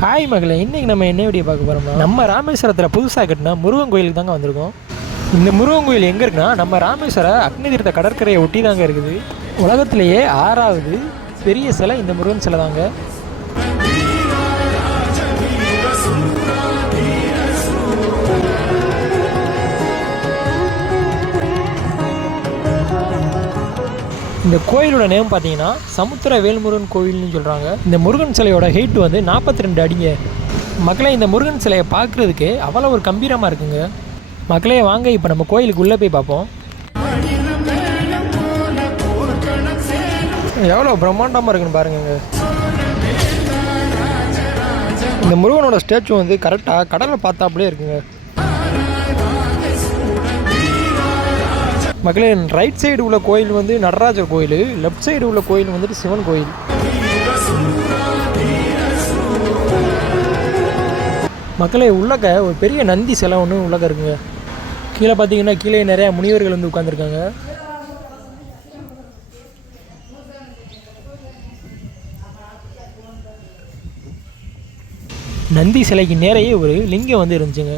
Hi மகளே, இன்றைக்கி நம்ம என்ன வீடியோ பார்க்க போகிறோம்னா நம்ம ராமேஸ்வரத்தில் புதுசாக கட்டினா முருகன் கோயிலுக்கு தாங்க வந்திருக்கோம். இந்த முருகன் கோயில் எங்கே இருக்குன்னா நம்ம ராமேஸ்வர அக்னி தீர்த்த கடற்கரையை ஒட்டி தாங்க இருக்குது. உலகத்திலேயே 6வது பெரிய சிலை இந்த முருகன் சிலை தாங்க. இந்த கோயிலோட நேம் பார்த்தீங்கன்னா சமுத்திர வேல்முருகன் கோயில்னு சொல்கிறாங்க. இந்த முருகன் சிலையோட ஹைட் வந்து 42 அடிங்க. மக்களே, இந்த முருகன் சிலையை பார்க்குறதுக்கு அவ்வளோ ஒரு கம்பீரமாக இருக்குங்க. மக்களே வாங்க, இப்போ நம்ம கோயிலுக்கு உள்ளே போய் பார்ப்போம். எவ்வளோ பிரம்மாண்டமாக இருக்குன்னு பாருங்க. இந்த முருகனோட ஸ்டேச்சு வந்து கரெக்டாக கடலை பார்த்தாப்புலே இருக்குங்க. மக்களே, ரைட் சைடு உள்ள கோயில் வந்து நடராஜர் கோயில், லெஃப்ட் சைடு உள்ள கோயில் வந்துட்டு சிவன் கோயில். மக்களே, உள்ளக்க ஒரு பெரிய நந்தி சிலை ஒன்று உள்ளக்க இருக்குங்க. கீழே பார்த்தீங்கன்னா கீழே நிறையா முனிவர்கள் வந்து உட்காந்துருக்காங்க. நந்தி சிலைக்கு நேரையே ஒரு லிங்கம் வந்து இருந்துச்சுங்க.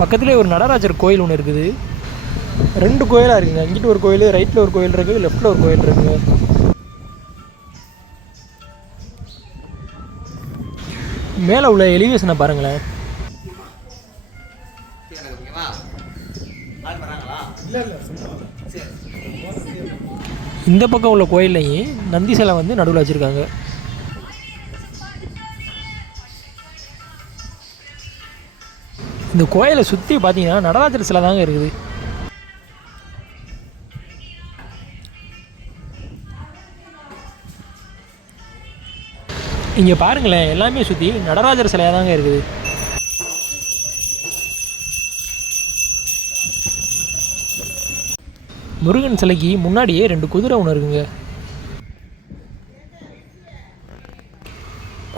பக்கத்துலேயே ஒரு நடராஜர் கோயில் ஒன்று இருக்குது. 2 கோயிலாக இருக்குங்க. இங்கிட்டு ஒரு கோயில், ரைட்டில் ஒரு கோயில் இருக்குது, லெஃப்டில் ஒரு கோயில் இருக்குங்க. மேலே உள்ள எலிவேஷனை பாருங்களேன். இந்த பக்கம் உள்ள கோயில்லையும் நந்தி சிலை வந்து நடுவில் வச்சுருக்காங்க. இந்த கோயிலை சுற்றி பார்த்தீங்கன்னா நடராஜர் சிலை தாங்க இருக்குது. இங்கே பாருங்களேன், எல்லாமே சுற்றி நடராஜர் சிலையாக தாங்க இருக்குது. முருகன் சிலைக்கு முன்னாடியே 2 குதிரை ஒன்று இருக்குங்க.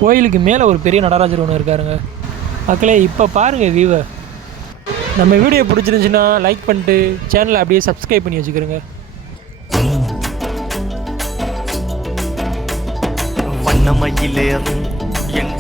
கோயிலுக்கு மேலே ஒரு பெரிய நடராஜர் ஒன்று இருக்காருங்க. மக்களே, இப்போ பாருங்கள் வியூவை. நம்ம வீடியோ பிடிச்சிருந்துச்சுன்னா லைக் பண்ணிட்டு சேனலை அப்படியே சப்ஸ்கிரைப் பண்ணி வச்சுக்கிறோங்க. வண்ணமயிலேறும் என்